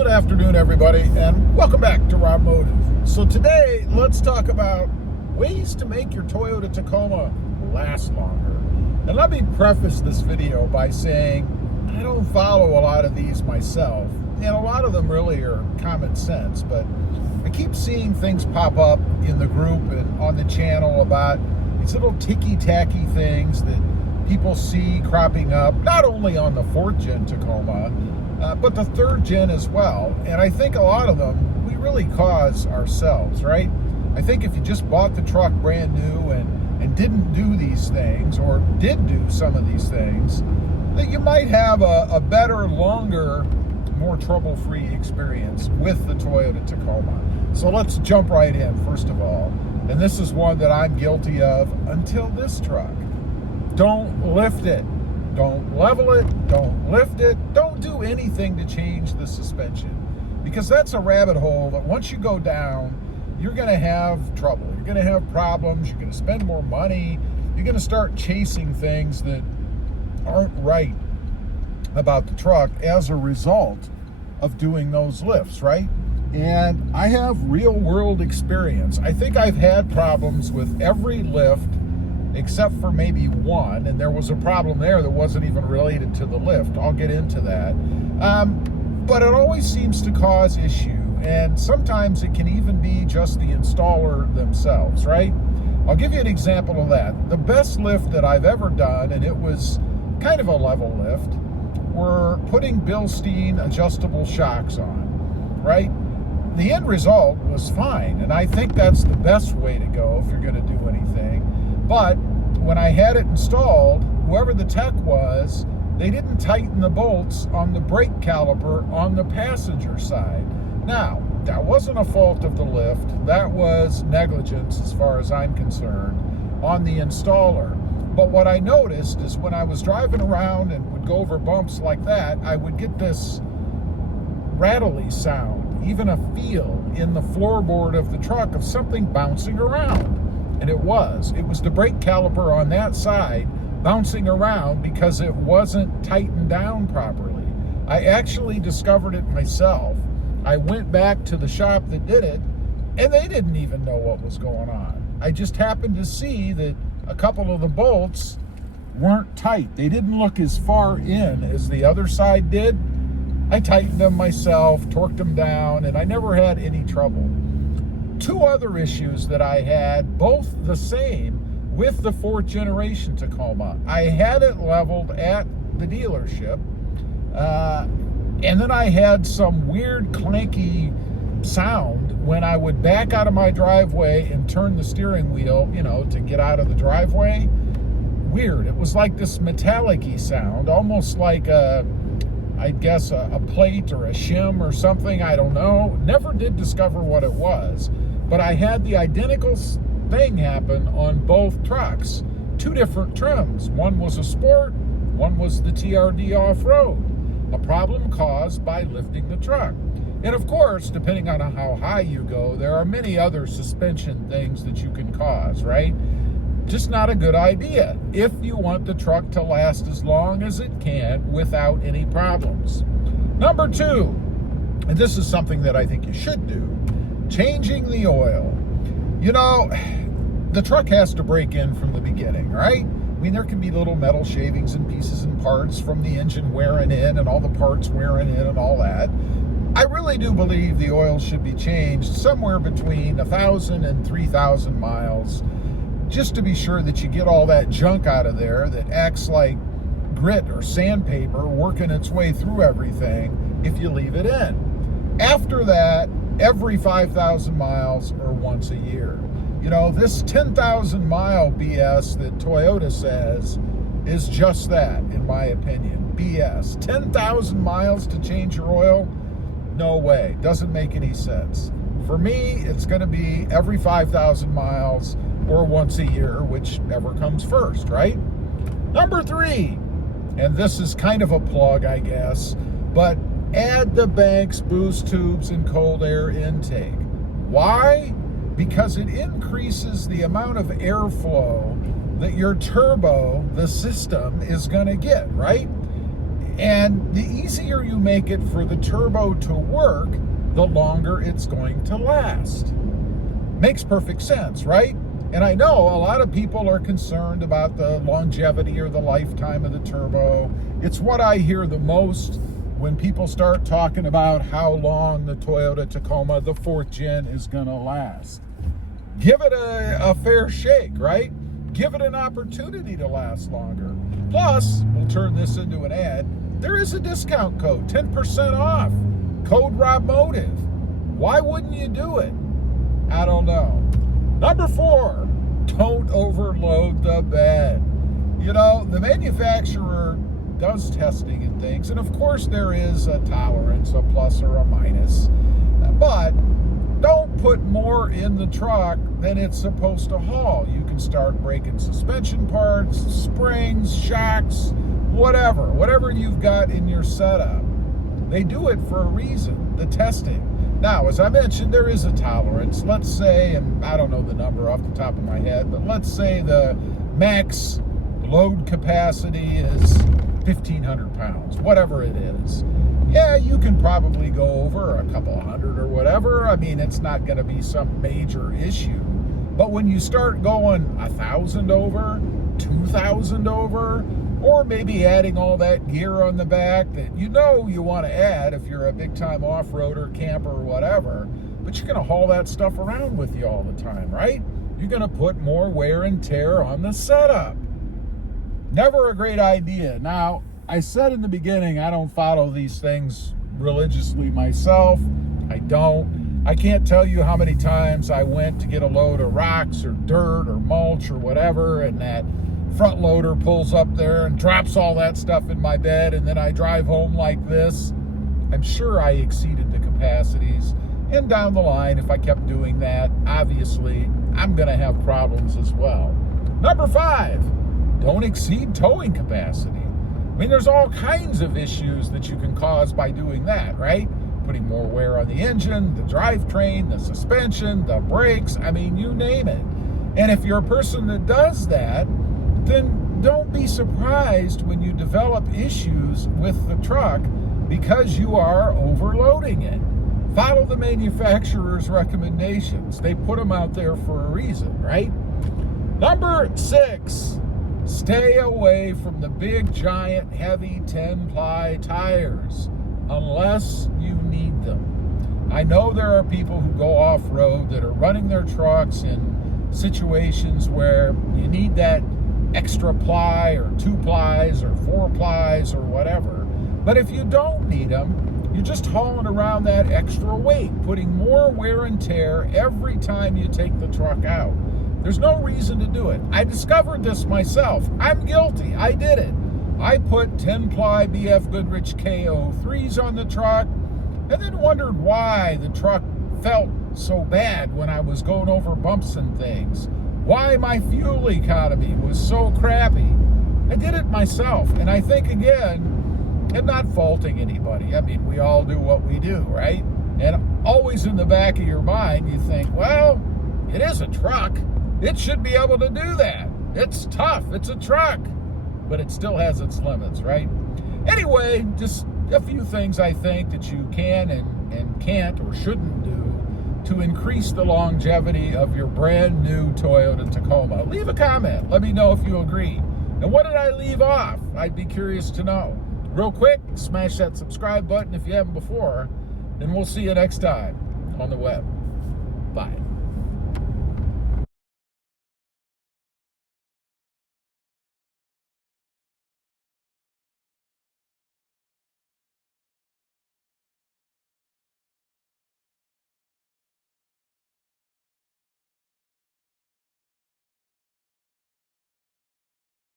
Good afternoon, everybody, and welcome back to RobMotive. So today, let's talk about ways to make your Toyota Tacoma last longer. And let me preface this video by saying I don't follow a lot of these myself, and a lot of them really are common sense, but I keep seeing things pop up in the group and on the channel about these little ticky-tacky things that people see cropping up, not only on the 4th gen Tacoma, but the 3rd gen as well. And I think a lot of them we really cause ourselves, right? I think if you just bought the truck brand new and didn't do these things, or did do some of these things, that you might have a better, longer, more trouble-free experience with the Toyota Tacoma. So let's jump right in, first of all. And this is one that I'm guilty of until this truck. Don't lift it. Don't level it, don't lift it, don't do anything to change the suspension, because that's a rabbit hole that once you go down, you're going to have trouble. You're going to have problems. You're going to spend more money. You're going to start chasing things that aren't right about the truck as a result of doing those lifts, right? And I have real world experience. I think I've had problems with every lift except for maybe one, and there was a problem there that wasn't even related to the lift. I'll get into that. But it always seems to cause issue, and sometimes it can even be just the installer themselves, right? I'll give you an example of that. The best lift that I've ever done, and it was kind of a level lift, were putting Bilstein adjustable shocks on, right? The end result was fine, and I think that's the best way to go if you're going to do anything. But when I had it installed, whoever the tech was, they didn't tighten the bolts on the brake caliper on the passenger side. Now, that wasn't a fault of the lift. That was negligence, as far as I'm concerned, on the installer. But what I noticed is when I was driving around and would go over bumps like that, I would get this rattly sound, even a feel in the floorboard of the truck of something bouncing around. And it was the brake caliper on that side bouncing around because it wasn't tightened down properly. I actually discovered it myself. I went back to the shop that did it, and they didn't even know what was going on. I just happened to see that a couple of the bolts weren't tight. They didn't look as far in as the other side did. I tightened them myself, torqued them down, and I never had any trouble. Two other issues that I had, both the same with the 4th generation Tacoma. I had it leveled at the dealership, and then I had some weird clanky sound when I would back out of my driveway and turn the steering wheel, to get out of the driveway. Weird. It was like this metallic-y sound, almost like I'd guess a plate or a shim or something. I don't know. Never did discover what it was. But I had the identical thing happen on both trucks. Two different trims. One was a sport, one was the TRD off-road. A problem caused by lifting the truck. And of course, depending on how high you go, there are many other suspension things that you can cause, right? Just not a good idea if you want the truck to last as long as it can without any problems. Number 2, and this is something that I think you should do, changing the oil. The truck has to break in from the beginning, right? I mean, there can be little metal shavings and pieces and parts from the engine wearing in and all the parts wearing in and all that. I really do believe the oil should be changed somewhere between 1,000 and 3,000 miles, just to be sure that you get all that junk out of there that acts like grit or sandpaper working its way through everything if you leave it in. After that, every 5,000 miles or once a year. This 10,000 mile BS that Toyota says is just that, in my opinion. BS. 10,000 miles to change your oil? No way. Doesn't make any sense. For me, it's going to be every 5,000 miles or once a year, whichever comes first, right? Number 3, and this is kind of a plug, I guess, but add the Banks boost tubes and cold air intake. Why? Because it increases the amount of airflow that your turbo, the system, is going to get, right? And the easier you make it for the turbo to work, the longer it's going to last. Makes perfect sense, right? And I know a lot of people are concerned about the longevity or the lifetime of the turbo. It's what I hear the most when people start talking about how long the Toyota Tacoma, the 4th gen, is gonna last. Give it a fair shake, right? Give it an opportunity to last longer. Plus, we'll turn this into an ad. There is a discount code, 10% off. Code RobMotive. Why wouldn't you do it? I don't know. Number 4, don't overload the bed. You know, the manufacturer does testing and things, and of course there is a tolerance, a plus or a minus, but don't put more in the truck than it's supposed to haul. You can start breaking suspension parts, springs, shocks, whatever you've got in your setup. They do it for a reason, the testing. Now, as I mentioned, there is a tolerance. Let's say, and I don't know the number off the top of my head, but let's say the max load capacity is 1,500 pounds, whatever it is. Yeah, you can probably go over a couple hundred or whatever. I mean, it's not going to be some major issue. But when you start going 1,000 over, 2,000 over, or maybe adding all that gear on the back that you know you want to add if you're a big-time off-roader, camper, or whatever, but you're going to haul that stuff around with you all the time, right? You're going to put more wear and tear on the setup. Never a great idea. Now, I said in the beginning, I don't follow these things religiously myself. I don't. I can't tell you how many times I went to get a load of rocks or dirt or mulch or whatever, and that front loader pulls up there and drops all that stuff in my bed, and then I drive home like this. I'm sure I exceeded the capacities, and down the line, if I kept doing that, obviously, I'm going to have problems as well. Number 5, don't exceed towing capacity. I mean, there's all kinds of issues that you can cause by doing that, right? Putting more wear on the engine, the drivetrain, the suspension, the brakes, I mean, you name it. And if you're a person that does that, then don't be surprised when you develop issues with the truck because you are overloading it. Follow the manufacturer's recommendations. They put them out there for a reason, right? Number 6, stay away from the big, giant, heavy 10-ply tires unless you need them. I know there are people who go off-road that are running their trucks in situations where you need that extra ply or 2 plies or 4 plies or whatever. But if you don't need them, you're just hauling around that extra weight, putting more wear and tear every time you take the truck out. There's no reason to do it. I discovered this myself. I'm guilty. I did it. I put 10-ply BF Goodrich KO3s on the truck and then wondered why the truck felt so bad when I was going over bumps and things. Why my fuel economy was so crappy. I did it myself, and I think, again, I'm not faulting anybody. I mean, we all do what we do, right? And always in the back of your mind, you think, well, it is a truck. It should be able to do that. It's tough. It's a truck. But it still has its limits, right? Anyway, just a few things I think that you can and can't or shouldn't do to increase the longevity of your brand new Toyota Tacoma. Leave a comment. Let me know if you agree. And what did I leave off? I'd be curious to know. Real quick, smash that subscribe button if you haven't before, and we'll see you next time on the web. Bye.